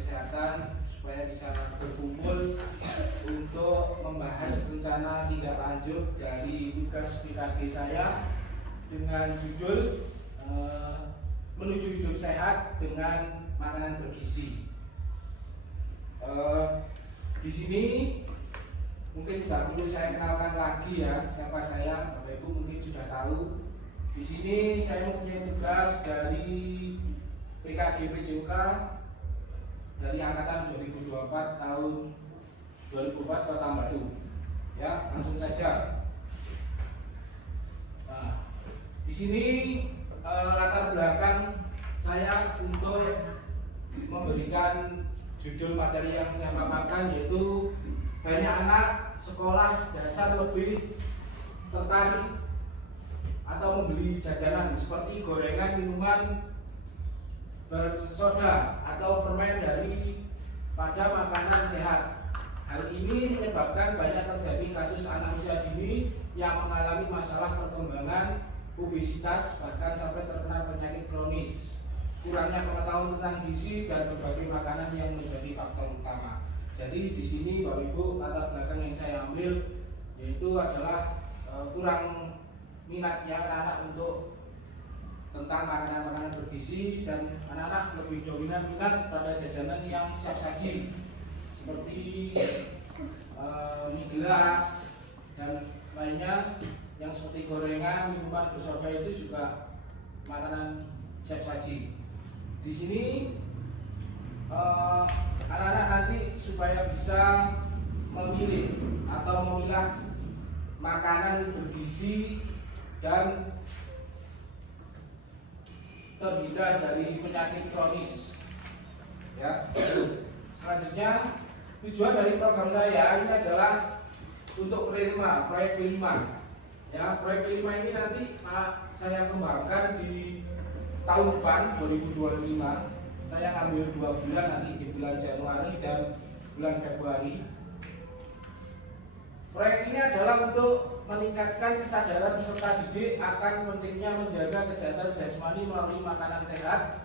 kesehatan supaya bisa berkumpul untuk membahas rencana tindak lanjut dari tugas PKG saya dengan judul menuju hidup sehat dengan makanan bergizi. Di sini mungkin tidak perlu saya kenalkan lagi ya siapa saya, Bapak Ibu mungkin sudah tahu. Di sini saya mempunyai tugas dari PKG PJOK dari angkatan 2024 tahun 2004 Kota Batu. Ya, langsung saja. Nah, di sini latar belakang saya untuk memberikan judul materi yang saya paparkan yaitu banyak anak sekolah dasar lebih tertarik atau membeli jajanan seperti gorengan, minuman bersoda atau permen dari pada makanan sehat. Hal ini menyebabkan banyak terjadi kasus anak usia dini yang mengalami masalah perkembangan, obesitas, bahkan sampai terkena penyakit kronis. Kurangnya pengetahuan tentang gizi dan berbagai makanan yang menjadi faktor utama. Jadi di sini Bapak Ibu latar belakang yang saya ambil yaitu adalah kurang minatnya anak-anak untuk tentang makanan-makanan bergizi dan anak-anak lebih dominan minat pada jajanan yang siap saji seperti mie gelas dan lainnya yang seperti gorengan, minuman bersoda itu juga makanan siap saji. Di sini anak-anak nanti supaya bisa memilih atau memilah makanan bergizi dan terhindar dari penyakit kronis. Ya. Selanjutnya tujuan dari program saya ini adalah untuk proyek P5. Ya, proyek P5 ini nanti saya kembangkan di tahun depan 2025. Saya ambil 2 bulan nanti di bulan Januari dan bulan Februari. Proyek ini adalah untuk meningkatkan kesadaran peserta didik akan pentingnya menjaga kesehatan jasmani melalui makanan sehat.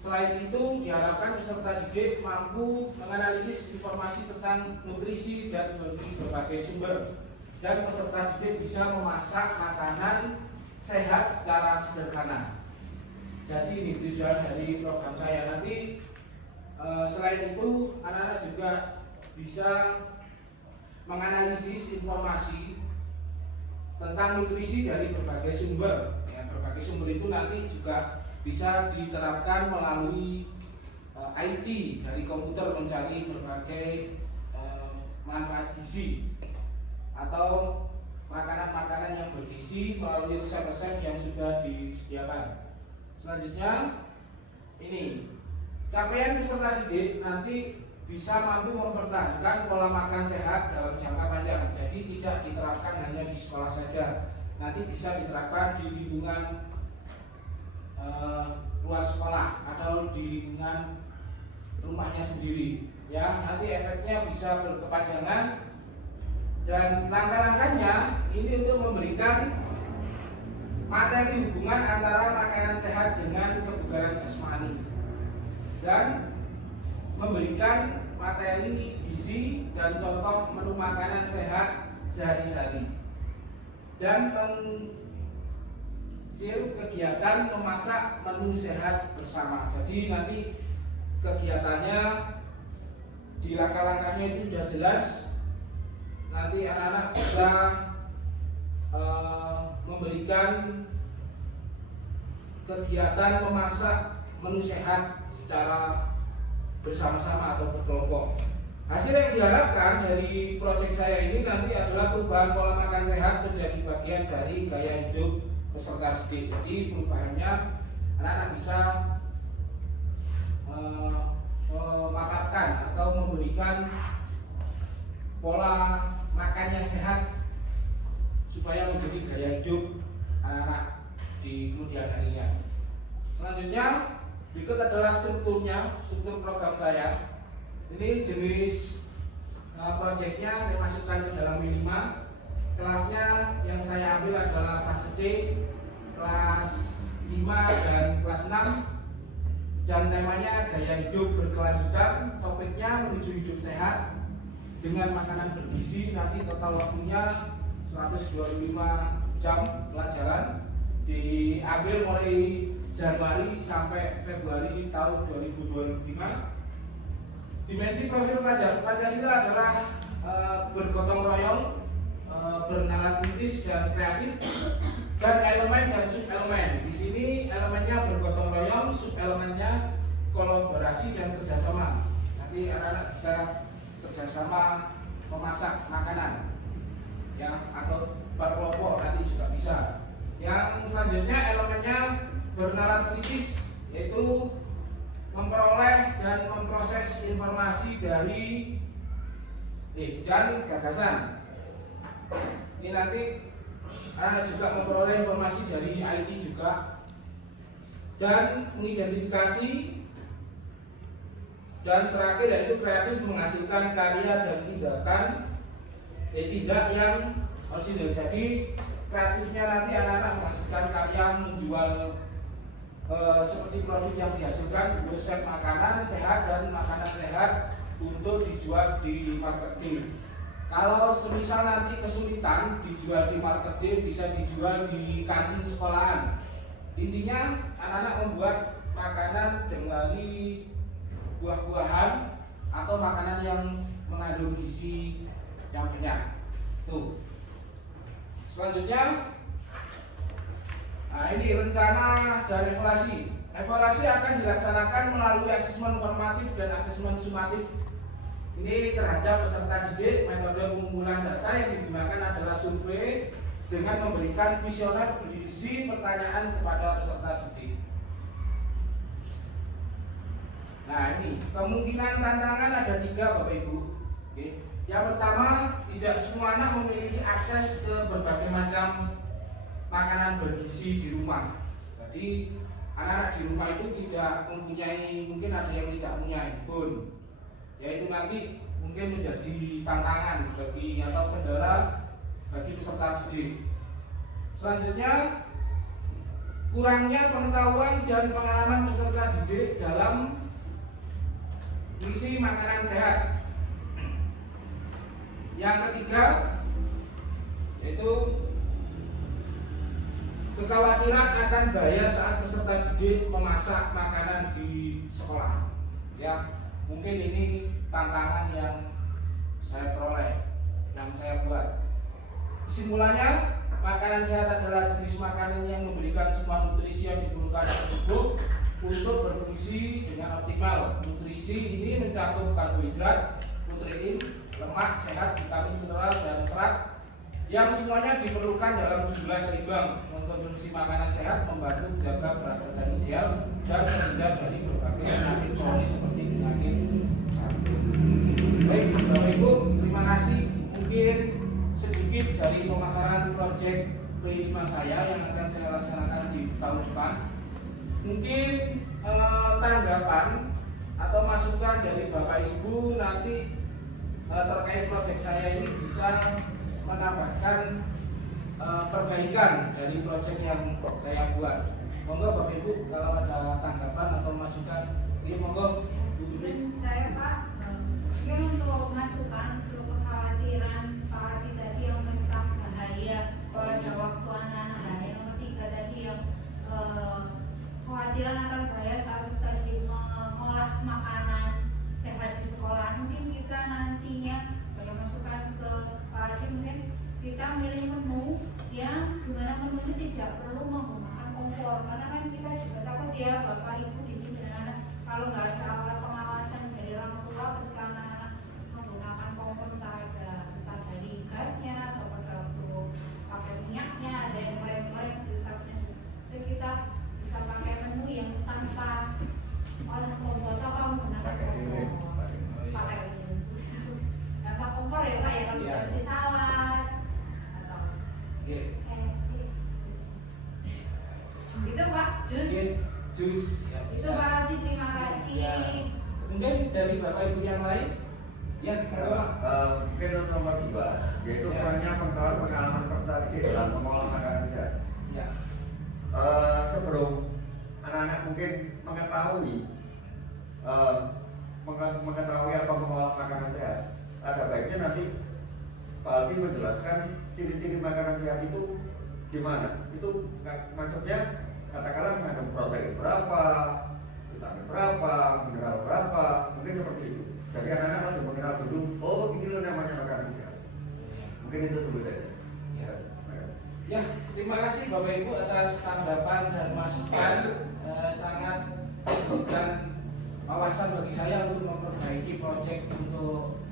Selain itu, diharapkan peserta didik mampu menganalisis informasi tentang nutrisi dan dari berbagai sumber, dan peserta didik bisa memasak makanan sehat secara sederhana. Jadi ini tujuan dari program saya. Nanti selain itu, anak-anak juga bisa menganalisis informasi tentang nutrisi dari berbagai sumber. Ya, berbagai sumber itu nanti juga bisa diterapkan melalui IT dari komputer mencari berbagai manfaat gizi atau makanan-makanan yang bergizi melalui resep-resep yang sudah disediakan. Selanjutnya ini capaian peserta didik nanti bisa mampu mempertahankan pola makan sehat dalam jangka panjang. Jadi tidak diterapkan hanya di sekolah saja, nanti bisa diterapkan di lingkungan luar sekolah atau di lingkungan rumahnya sendiri. Ya, nanti efeknya bisa berkepanjangan dan langkah-langkahnya ini untuk memberikan materi hubungan antara makanan sehat dengan kebugaran jasmani dan memberikan materi gizi dan contoh menu makanan sehat sehari-hari dan kegiatan memasak menu sehat bersama. Jadi nanti kegiatannya di langkah-langkahnya itu sudah jelas. Nanti anak-anak bisa memberikan kegiatan memasak menu sehat secara bersama-sama atau berkelompok. Hasil yang diharapkan dari proyek saya ini nanti adalah perubahan pola makan sehat menjadi bagian dari gaya hidup peserta didik. Jadi perubahannya anak-anak bisa memaparkan atau memberikan pola makan yang sehat supaya menjadi gaya hidup anak-anak di kemudian harinya. Selanjutnya berikut adalah strukturnya, struktur program saya. Ini jenis proyeknya saya masukkan ke dalam P5. Kelasnya yang saya ambil adalah fase C, kelas 5 dan kelas 6. dan temanya gaya hidup berkelanjutan. Topiknya menuju hidup sehat dengan makanan bergizi. Nanti total waktunya 125 jam pelajaran, diambil mulai Januari sampai Februari tahun 2025. Dimensi profil pelajar Pancasila adalah bergotong royong, bernalar kritis dan kreatif, dan elemen dan subelemen. Di sini elemennya bergotong royong, subelemennya kolaborasi dan kerjasama. Nanti anak-anak bisa kerjasama memasak makanan, ya, atau berkelompok nanti juga bisa. Yang selanjutnya elemennya bernalar kritis, yaitu memperoleh dan memproses informasi dari dan gagasan. Ini nanti anak juga memperoleh informasi dari IT juga, dan mengidentifikasi, dan terakhir yaitu kreatif menghasilkan karya dan tindakan tidak yang original. Jadi kreatifnya nanti anak-anak menghasilkan karya, menjual seperti produk yang dihasilkan, resep makanan sehat dan makanan sehat untuk dijual di marketing. Kalau semisal nanti kesulitan dijual di marketing, bisa dijual di kantin sekolahan. Intinya anak-anak membuat makanan dengan buah-buahan atau makanan yang mengandung gizi yang banyak. Tuh. Selanjutnya, nah ini rencana dan evaluasi. Evaluasi akan dilaksanakan melalui asesmen formatif dan asesmen sumatif. Ini terhadap peserta didik. Metode pengumpulan data yang digunakan adalah survei dengan memberikan kuesioner berisi pertanyaan kepada peserta didik. Nah ini kemungkinan tantangan ada 3 Bapak Ibu. Oke. Yang pertama, tidak semua anak memiliki akses ke berbagai macam makanan bergizi di rumah. Jadi anak-anak di rumah itu tidak mempunyai, mungkin ada yang tidak punya handphone. Yaitu nanti mungkin menjadi tantangan bagi atau kendala bagi peserta didik. Selanjutnya, kurangnya pengetahuan dan pengalaman peserta didik dalam mengisi makanan sehat. Yang ketiga, yaitu kekhawatiran akan bahaya saat peserta didik memasak makanan di sekolah. Ya, mungkin ini tantangan yang saya peroleh, yang saya buat. Kesimpulannya, makanan sehat adalah jenis makanan yang memberikan semua nutrisi yang diperlukan tubuh untuk berfungsi dengan optimal. Nutrisi ini mencakup karbohidrat, protein, lemak, sehat, vitamin, mineral, dan serat yang semuanya diperlukan dalam jumlah seimbang. Mengkonsumsi makanan sehat membantu menjaga berat badan ideal dan terhindar dari berbagai penyakit kronis seperti penyakit jantung. Baik, Bapak Ibu, terima kasih. Mungkin sedikit dari pemaparan proyek P5 saya yang akan saya laksanakan di tahun depan. Mungkin tanggapan atau masukan dari Bapak Ibu nanti terkait proyek saya ini bisa menambahkan perbaikan dari proyek yang saya buat. Monggo Bapak Ibu kalau ada tanggapan atau masukan, ini monggo. Saya Pak, mungkin untuk masukan untuk kekhawatiran Pak Ardi tadi yang tentang bahaya pada waktu anak-anak, yang ketiga tadi yang kekhawatiran akan bahaya saat tadi mengolah makanan sehat di sekolah. Mungkin kita nantinya bagi masukan ke Pak Ardi, mungkin kita milih menu yang dimana menu ini tidak perlu menggunakan kompor, karena kan kita juga takut ya Bapak Ibu di sini anak kalau nggak ada alat pengawasan dari orang tua ketika anak-anak menggunakan kompor, entah dari gasnya atau untuk pakai minyaknya, ada yang goreng-goreng sekitarnya. Jadi kita bisa pakai menu yang tanpa olah kompor atau menggunakan kompor, pakai tanpa kompor ya Pak ya, kalau seperti salad atau itu Pak, jus. Itu Pak Ardi, terima kasih. Ya. Mungkin dari Bapak Ibu yang lain, ya. Mungkin untuk nomor 2, yaitu perannya pengalaman peserta didik dalam mengolah makanan sehat. Ya. Sebelum anak-anak mungkin mengetahui mengetahui atau mengolah makanan sehat, ada baiknya nanti Pak Aldi menjelaskan ciri-ciri makanan sehat itu gimana. Itu maksudnya katakanlah mengandung protein berapa, vitamin berapa, mineral berapa, mungkin seperti itu. Jadi anak-anak harus mengenal dulu, oh ini loh namanya makanan sehat. Mungkin itu dulu saja. Ya, terima kasih Bapak Ibu atas tanggapan dan masukan, sangat memberikan wawasan bagi saya untuk memperbaiki proyek untuk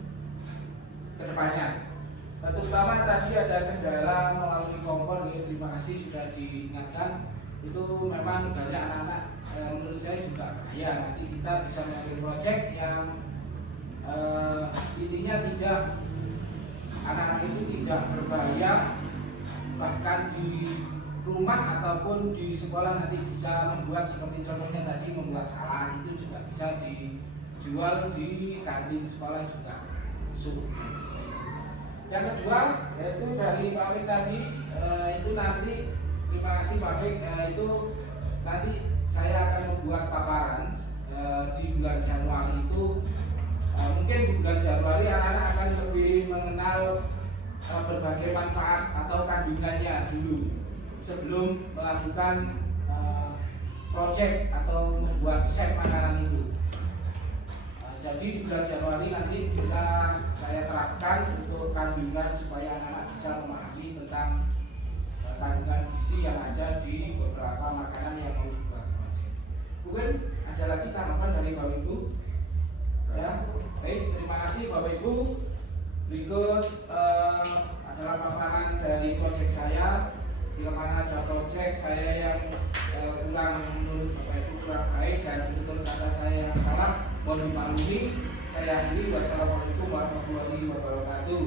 kedepannya. Terutama tadi ada kendala melalui kompor, ya, terima kasih sudah diingatkan. Itu memang banyak anak-anak, menurut saya juga bahaya. Nanti kita bisa mengambil proyek yang intinya tidak, anak-anak itu tidak berbahaya, bahkan di rumah ataupun di sekolah nanti bisa membuat seperti contohnya tadi membuat salad, itu juga bisa dijual di kantin sekolah juga masuk. Yang kedua yaitu dari Pak Fik tadi, itu nanti terima kasih Pak Fik, itu nanti saya akan membuat paparan di bulan Januari itu. Mungkin di bulan Januari anak-anak akan lebih mengenal berbagai manfaat atau kandungannya dulu sebelum melakukan proyek atau membuat resep makanan itu. Jadi di bulan Januari nanti bisa saya terapkan untuk kandungan supaya anak-anak bisa memahami tentang kandungan gizi yang ada di beberapa makanan yang mau dibuat proyek. Mungkin ada lagi tanggapan dari Bapak Ibu? Ya, baik, terima kasih Bapak Ibu. Berikut adalah paparan dari proyek saya. Bila mana ada proyek saya yang kurang, menurut Bapak Ibu kurang baik dan betul kata saya yang salah, mohon dimaklumi. Saya akhiri. Wassalamualaikum warahmatullahi wabarakatuh.